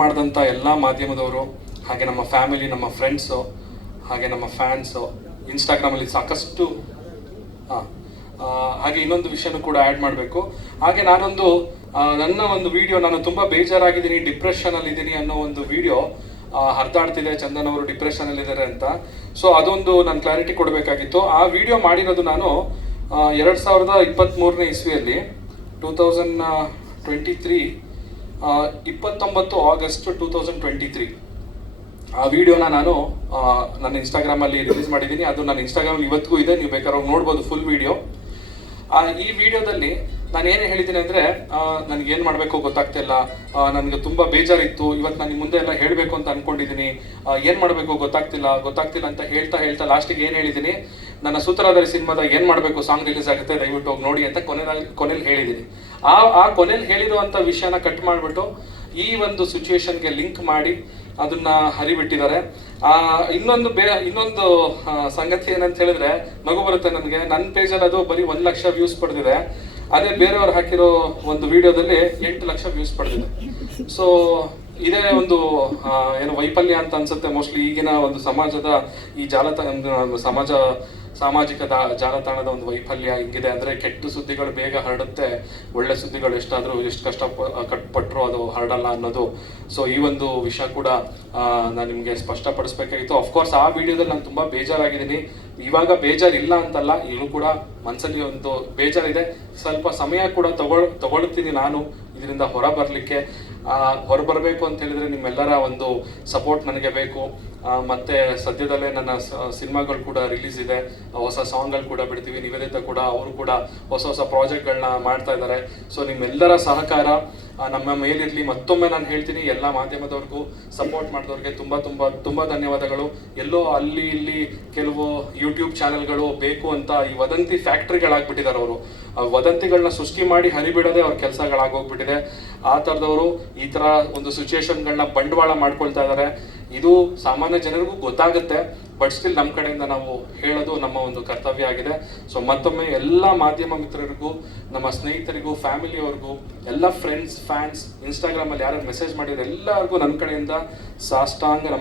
ಮಾಡಿದಂಥ ಎಲ್ಲ ಮಾಧ್ಯಮದವರು ಹಾಗೆ ನಮ್ಮ ಫ್ಯಾಮಿಲಿ ನಮ್ಮ ಫ್ರೆಂಡ್ಸು ಹಾಗೆ ನಮ್ಮ ಫ್ಯಾನ್ಸು ಇನ್ಸ್ಟಾಗ್ರಾಮಲ್ಲಿ ಸಾಕಷ್ಟು ಹಾಂ ಹಾಗೆ ಇನ್ನೊಂದು ವಿಷಯನೂ ಕೂಡ ಆ್ಯಡ್ ಮಾಡಬೇಕು ಹಾಗೆ ನಾನೊಂದು ನನ್ನ ಒಂದು ವಿಡಿಯೋ ನಾನು ತುಂಬ ಬೇಜಾರಾಗಿದ್ದೀನಿ ಡಿಪ್ರೆಷನಲ್ಲಿದ್ದೀನಿ ಅನ್ನೋ ಒಂದು ವಿಡಿಯೋ ಹರಿದಾಡ್ತಿದೆ ಚಂದನ್ ಅವರು ಡಿಪ್ರೆಷನಲ್ಲಿದ್ದಾರೆ ಅಂತ ಸೊ ಅದೊಂದು ನಾನು ಕ್ಲಾರಿಟಿ ಕೊಡಬೇಕಾಗಿತ್ತು ಆ ವಿಡಿಯೋ ಮಾಡಿರೋದು ನಾನು ಎರಡು ಸಾವಿರದ ಇಪ್ಪತ್ತ್ಮೂರನೇ ಇಸ್ವಿಯಲ್ಲಿ ಟೂ ತೌಸಂಡ್ ಟ್ವೆಂಟಿ ತ್ರೀ ಇಪ್ಪತ್ತೊಂಬತ್ತು August two thousand twenty three ಆ ವಿಡಿಯೋನ ನಾನು ನನ್ನ ಇನ್ಸ್ಟಾಗ್ರಾಮಲ್ಲಿ ರಿಲೀಸ್ ಮಾಡಿದ್ದೀನಿ ಅದು ನನ್ನ ಇನ್ಸ್ಟಾಗ್ರಾಮ್ ಇವತ್ತಿಗೂ ಇದೆ ನೀವು ಬೇಕಾದ್ರೆ ನೋಡ್ಬೋದು ಫುಲ್ ವಿಡಿಯೋ ಈ ವಿಡಿಯೋದಲ್ಲಿ ನಾನು ಏನು ಹೇಳಿದ್ದೀನಿ ಅಂದರೆ ನನಗೆ ಏನು ಮಾಡಬೇಕು ಗೊತ್ತಾಗ್ತಿಲ್ಲ ನನಗೆ ತುಂಬ ಬೇಜಾರಿತ್ತು ಇವತ್ತು ನಾನು ಮುಂದೆ ಎಲ್ಲ ಹೇಳಬೇಕು ಅಂತ ಅಂದ್ಕೊಂಡಿದ್ದೀನಿ ಏನು ಮಾಡಬೇಕು ಗೊತ್ತಾಗ್ತಿಲ್ಲ ಗೊತ್ತಾಗ್ತಿಲ್ಲ ಅಂತ ಹೇಳ್ತಾ ಹೇಳ್ತಾ ಲಾಸ್ಟಿಗೆ ಏನು ಹೇಳಿದ್ದೀನಿ ನನ್ನ ಸೂತ್ರಧಾರಿ ಸಿನಿಮಾದ ಏನು ಮಾಡಬೇಕು ಸಾಂಗ್ ರಿಲೀಸ್ ಆಗುತ್ತೆ ದಯವಿಟ್ಟು ಹೋಗಿ ನೋಡಿ ಅಂತ ಕೊನೆಯಲ್ಲಿ ಕೊನೆಯಲ್ಲಿ ಹೇಳಿದ್ದೀನಿ ಆ ಆ ಕೊನೆಯಲ್ಲಿ ಹೇಳಿರುವಂಥ ವಿಷಯನ ಕಟ್ ಮಾಡಿಬಿಟ್ಟು ಈ ಒಂದು ಸಿಚುವೇಶನ್ಗೆ ಲಿಂಕ್ ಮಾಡಿ ಅದನ್ನ ಹರಿಬಿಟ್ಟಿದ್ದಾರೆ ಆ ಇನ್ನೊಂದು ಬೇ ಇನ್ನೊಂದು ಸಂಗತಿ ಏನಂತ ಹೇಳಿದ್ರೆ ನಗು ಬರುತ್ತೆ ನನಗೆ ನನ್ನ ಪೇಜಲ್ಲಿ ಅದು ಬರೀ ಒಂದು ಲಕ್ಷ ವ್ಯೂಸ್ ಪಡೆದಿದೆ ಅದೇ ಬೇರೆಯವ್ರು ಹಾಕಿರೋ ಒಂದು ವಿಡಿಯೋದಲ್ಲಿ ಎಂಟು ಲಕ್ಷ ವ್ಯೂಸ್ ಪಡೆದಿದೆ ಸೊ ಇದೇ ಒಂದು ಏನು ವೈಫಲ್ಯ ಅಂತ ಅನ್ಸುತ್ತೆ ಮೋಸ್ಟ್ಲಿ ಈಗಿನ ಒಂದು ಸಮಾಜದ ಈ ಜಾಲತಾಣ ಸಮಾಜ ಸಾಮಾಜಿಕ ಜಾಲತಾಣದ ಒಂದು ವೈಫಲ್ಯ ಹಿಂಗಿದೆ ಅಂದ್ರೆ ಕೆಟ್ಟ ಸುದ್ದಿಗಳು ಬೇಗ ಹರಡುತ್ತೆ ಒಳ್ಳೆ ಸುದ್ದಿಗಳು ಎಷ್ಟಾದ್ರೂ ಎಷ್ಟು ಕಷ್ಟ ಕಟ್ಪಟ್ರು ಅದು ಹರಡಲ್ಲ ಅನ್ನೋದು ಸೊ ಈ ಒಂದು ವಿಷಯ ಕೂಡ ನಾನು ನಿಮಗೆ ಸ್ಪಷ್ಟಪಡಿಸ್ಬೇಕಾಗಿತ್ತು ಅಫ್ಕೋರ್ಸ್ ಆ ವಿಡಿಯೋದಲ್ಲಿ ನಾನು ತುಂಬಾ ಬೇಜಾರಾಗಿದ್ದೀನಿ ಇವಾಗ ಬೇಜಾರ್ ಇಲ್ಲ ಅಂತಲ್ಲ ಇನ್ನು ಕೂಡ ಮನಸ್ಸಲ್ಲಿ ಒಂದು ಬೇಜಾರಿದೆ ಸ್ವಲ್ಪ ಸಮಯ ಕೂಡ ತಗೊಳ್ ತಗೊಳ್ತೀನಿ ನಾನು ಇದರಿಂದ ಹೊರ ಬರಲಿಕ್ಕೆ ಹೊರ ಬರಬೇಕು ಅಂತ ಹೇಳಿದ್ರೆ ನಿಮ್ಮೆಲ್ಲರ ಒಂದು ಸಪೋರ್ಟ್ ನನಗೆ ಬೇಕು ಮತ್ತೆ ಸದ್ಯದಲ್ಲೇ ನನ್ನ ಸಿನಿಮಾಗಳು ಕೂಡ ರಿಲೀಸ್ ಇದೆ ಹೊಸ ಸಾಂಗ್ಗಳು ಕೂಡ ಬಿಡ್ತೀವಿ ನಿವೇದಿತ ಕೂಡ ಅವರು ಕೂಡ ಹೊಸ ಹೊಸ ಪ್ರಾಜೆಕ್ಟ್ಗಳನ್ನ ಮಾಡ್ತಾ ಇದ್ದಾರೆ ಸೊ ನಿಮ್ಮೆಲ್ಲರ ಸಹಕಾರ ನಮ್ಮ ಮೇಲಿರಲಿ ಮತ್ತೊಮ್ಮೆ ನಾನು ಹೇಳ್ತೀನಿ ಎಲ್ಲ ಮಾಧ್ಯಮದವ್ರಿಗೂ ಸಪೋರ್ಟ್ ಮಾಡಿದವ್ರಿಗೆ ತುಂಬ ತುಂಬ ತುಂಬ ಧನ್ಯವಾದಗಳು ಎಲ್ಲೋ ಅಲ್ಲಿ ಇಲ್ಲಿ ಕೆಲವು ಯೂಟ್ಯೂಬ್ ಚಾನೆಲ್ಗಳು ಬೇಕು ಅಂತ ಈ ವದಂತಿ ಫ್ಯಾಕ್ಟ್ರಿಗಳಾಗ್ಬಿಟ್ಟಿದ್ದಾರೆ ಅವರು ವದಂತಿಗಳನ್ನ ಸೃಷ್ಟಿ ಮಾಡಿ ಹರಿಬಿಡೋದೇ ಅವ್ರ ಕೆಲಸಗಳಾಗೋಗ್ಬಿಟ್ಟಿದೆ ಆ ಥರದವರು ಈ ಥರ ಒಂದು ಸಿಚುಯೇಷನ್ಗಳನ್ನ ಬಂಡವಾಳ ಮಾಡ್ಕೊಳ್ತಾ ಇದ್ದಾರೆ ಇದು ಸಾಮಾನ್ಯ ಜನರಿಗೂ ಗೊತ್ತಾಗುತ್ತೆ ಬಟ್ ಸ್ಟಿಲ್ ನಮ್ಮ ಕಡೆಯಿಂದ ನಾವು ಹೇಳೋದು ನಮ್ಮ ಒಂದು ಕರ್ತವ್ಯ ಆಗಿದೆ ಸೊ ಮತ್ತೊಮ್ಮೆ ಎಲ್ಲ ಮಾಧ್ಯಮ ಮಿತ್ರರಿಗೂ ನಮ್ಮ ಸ್ನೇಹಿತರಿಗೂ ಫ್ಯಾಮಿಲಿಯವ್ರಿಗೂ ಎಲ್ಲ ಫ್ರೆಂಡ್ಸ್ ಫ್ಯಾನ್ಸ್ ಇನ್ಸ್ಟಾಗ್ರಾಮಲ್ಲಿ ಯಾರು ಮೆಸೇಜ್ ಮಾಡಿದ್ರೆ ಎಲ್ಲರಿಗೂ ನನ್ನ ಕಡೆಯಿಂದ ಸಾಷ್ಟಾಂಗ